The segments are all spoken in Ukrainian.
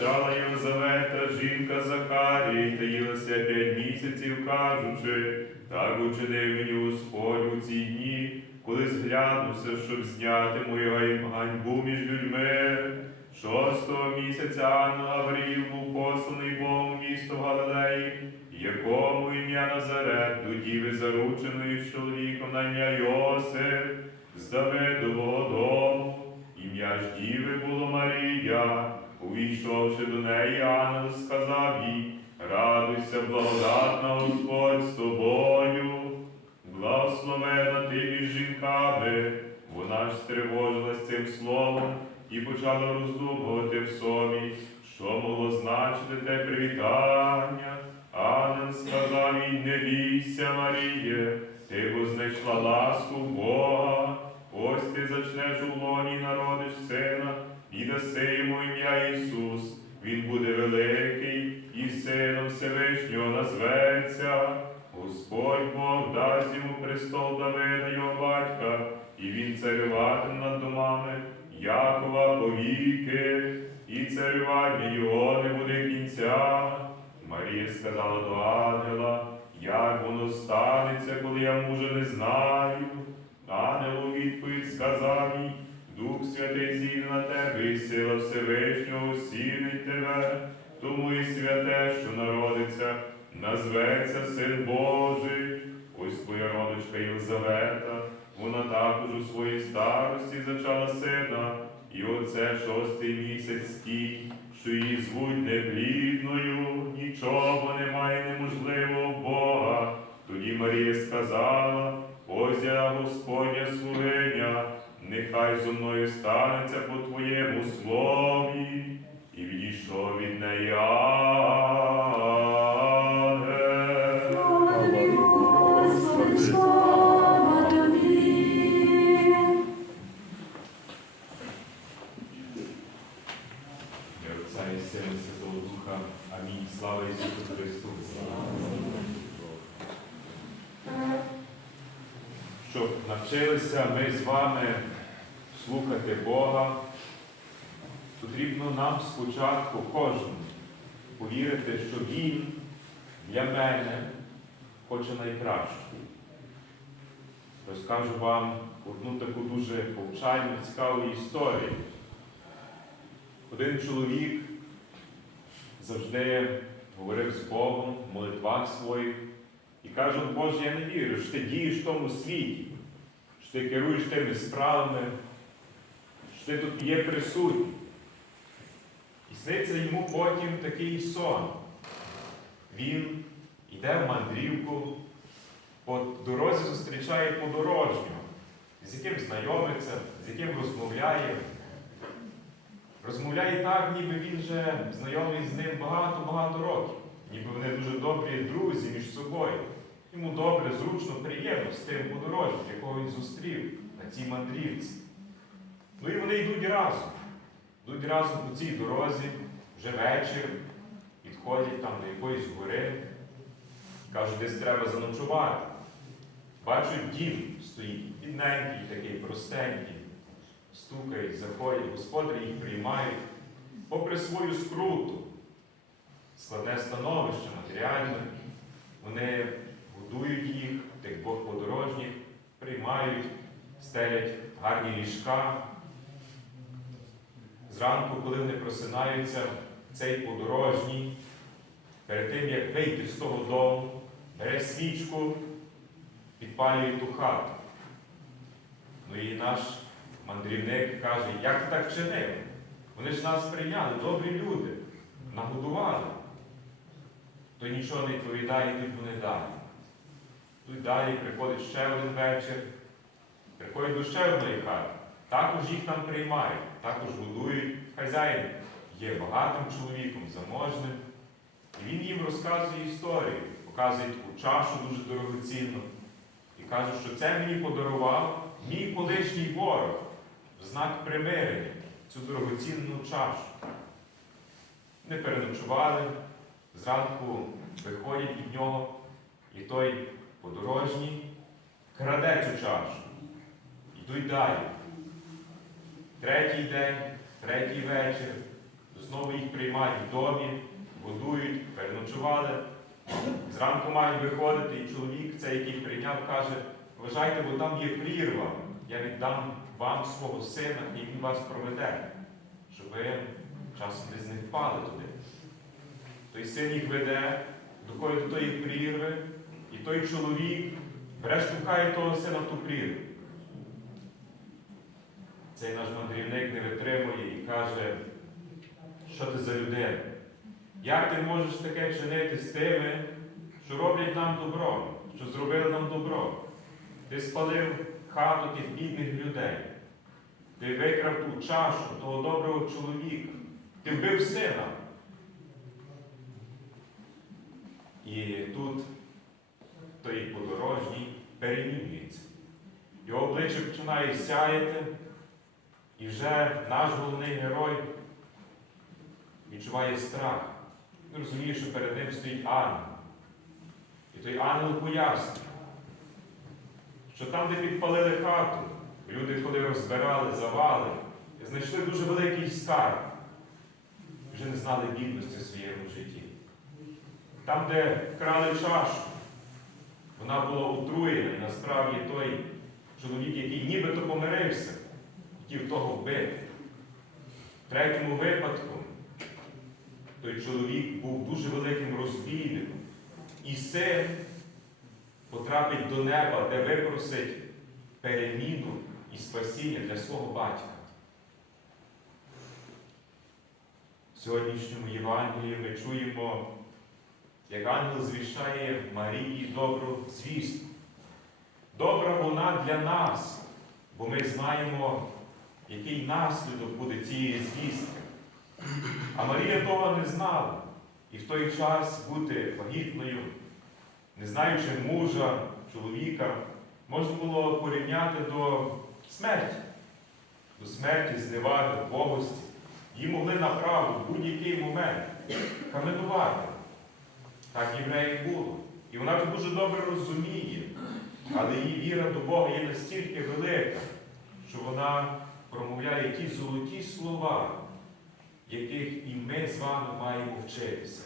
рождала Єлизавета, жінка Захарії, таїлася п'ять місяців, кажучи, так учинив мені Господь у ці дні, коли зглянувся, щоб зняти мою ганьбу між людьми. Шостого місяця Ангавріїв був посланий Богом місто Галилеї, якому ім'я Назарет до діви зарученої з чоловіком на ім'я Йосиф, з Давидового дому. Ім'я ж діви було Марія. Увійшовши до неї, ангел сказав їй, радуйся, благодатна Господь з тобою, благословена ти між жінками. Вона ж стривожилась цим словом і почала роздумувати в собі, що могло значити те привітання. Ангел сказав їй, не бійся, Маріє, ти бо знайшла ласку Бога. Ось ти зачнеш у лоні, народиш сина, і даси йому ім'я Ісус. Він буде великий і сином Всевишнього назветься. Господь Бог дасть йому престол Давида його батька, і він царюватиме над домами Якова повіки, і царювання його не буде кінця. Марія сказала до ангела, як воно станеться, коли я мужа не знаю. Святий зійде на тебе, і сила Всевишнього осінить тебе, тому і святе, що народиться, назветься Син Божий. Ось твоя родичка Єлизавета, вона також у своїй старості зачала сина, і оце шостий місяць стій, що її звуть неплідною, нічого немає неможливого Бога. Тоді Марія сказала, ось я Господня слугиня, нехай зо мною станеться по твоєму слові, і відійшов від неї. Щоб навчилися ми з вами слухати Бога, потрібно нам спочатку кожному повірити, що Він для мене хоче найкраще. Розкажу вам одну таку дуже повчальну, цікаву історію. Один чоловік завжди говорив з Богом в молитвах своїх і каже, Боже, я не вірю, що ти дієш в тому світі, що ти керуєш тими справами, ти тут є присутній. І сниться йому потім такий сон. Він йде в мандрівку, по дорозі зустрічає подорожнього, з яким знайомиться, з яким розмовляє. Розмовляє так, ніби він вже знайомий з ним багато-багато років, ніби вони дуже добрі друзі між собою. Йому добре, зручно, приємно з тим подорожнім, якого він зустрів на цій мандрівці. Ну і вони йдуть разом. Йдуть разом по цій дорозі, вже вечір, підходять там до якоїсь гори, кажуть, десь треба заночувати. Бачать, дім стоїть, бідненький, такий простенький стукають, заходять, господарі їх приймають, попри свою скруту, складне становище матеріальне, вони годують їх, тих двох подорожніх, приймають, стелять гарні ліжка. Зранку, коли вони просинаються, цей подорожній, перед тим, як вийти з того дому, бере свічку, підпалює ту хату. Ну і наш мандрівник каже, як ти так чинив? Вони ж нас прийняли, добрі люди, нагодували. То нічого не відповідає, йдуть вони далі. Тут далі приходить ще один вечір, приходять до ще одної хати. Також їх там приймають, також годують. Хазяїн є багатим чоловіком, заможним. І він їм розказує історію, показує таку чашу дуже дорогоцінну. І каже, що це мені подарував мій колишній ворог в знак примирення, цю дорогоцінну чашу. Не переночували, зранку виходять від нього, і той подорожній краде цю чашу. Йдуть далі. Третій день, третій вечір, знову їх приймають в домі, годують, переночували. Зранку мають виходити, і чоловік, цей, який прийняв, каже, вважайте, бо там є прірва. Я віддам вам свого сина, і він вас проведе, щоб ви часом не впали туди. Той син їх веде, доходить до тої прірви, і той чоловік бере штовхає того сина в ту прірву. Цей наш мандрівник не витримує і каже, що ти за людина? Як ти можеш таке чинити з тими, що роблять нам добро, що зробили нам добро? Ти спалив хату тих бідних людей. Ти викрав ту чашу того доброго чоловіка. Ти вбив сина. І тут той подорожній перемінюється. Його обличчя починає сяяти, і вже наш головний герой відчуває страх. Він розуміє, що перед ним стоїть ангел. І той ангел пояснює, що там, де підпалили хату, люди, коли розбирали завали, і знайшли дуже великий скарб, вже не знали бідності в своєму житті. Там, де вкрали чашу, вона була отруєна, і насправді той чоловік, який нібито помирився, хотів того вбити. В третьому випадку той чоловік був дуже великим розбійником. І син потрапить до неба, де випросить переміну і спасіння для свого батька. В сьогоднішньому Євангелії ми чуємо, як ангел звіщає Марії добру звістку. Добра вона для нас, бо ми знаємо, який наслідок буде цієї звістки. А Марія того не знала. І в той час бути вагітною, не знаючи мужа, чоловіка, можна було порівняти до смерті, до смерті, зневаги, богості. Її могли направду в будь-який момент каменувати. Так євреїв було. І вона це дуже добре розуміє, але її віра до Бога є настільки велика, що вона промовляє ті золоті слова, яких і ми з вами маємо вчитися.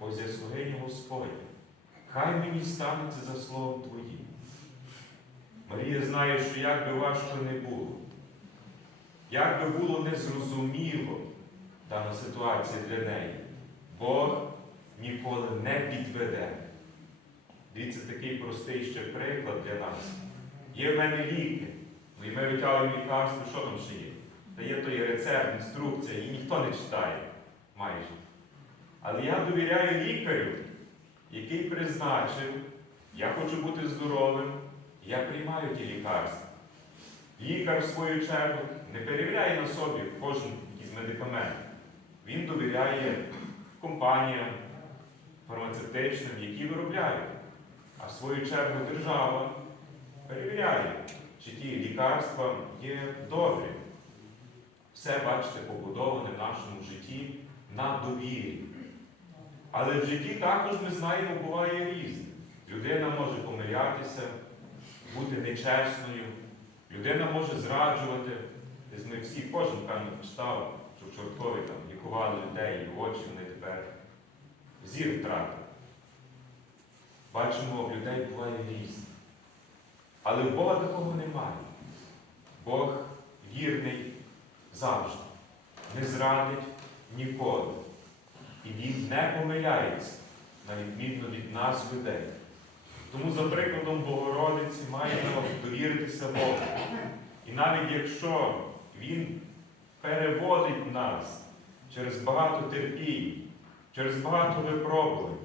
Ось я слугиня Господня. Хай мені станеться за словом Твоїм. Марія знає, що як би важко не було, як би було незрозуміло дана ситуація для неї, Бог ніколи не підведе. Дивіться, такий простий ще приклад для нас. Є в мене ліки, і ми витягуємо лікарство, що там ще є? Та є той рецепт, інструкція, і ніхто не читає майже. Але я довіряю лікарю, який призначив, я хочу бути здоровим, я приймаю ті лікарства. Лікар, в свою чергу, не перевіряє на собі кожен якийсь медикамент. Він довіряє компаніям фармацевтичним, які виробляють. А в свою чергу держава перевіряє, чи ті лікарства є добрі. Все, бачите, побудоване в нашому житті на довірі. Але в житті також ми знаємо, буває різне. Людина може помилятися, бути нечесною, людина може зраджувати. Десь Ми всі, кожен, певно, читав, що в Чорткові там лікували людей, і очі вони тепер зір втратили. Бачимо, в людей буває різне. Але в Бога такого немає. Бог вірний завжди, не зрадить ніколи. І Він не помиляється, на відмінно від нас, людей. Тому, за прикладом Богородиці, маємо довіритися Богу. І навіть якщо Він переводить нас через багато терпінь, через багато випробувань,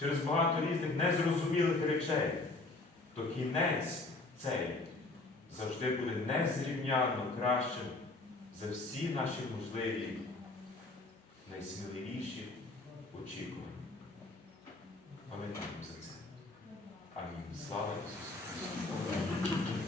через багато різних незрозумілих речей, то кінець цей завжди буде незрівняно кращим за всі наші можливі найсміливіші очікування. Пам'ятаємо за це. Амінь. Слава Ісусу!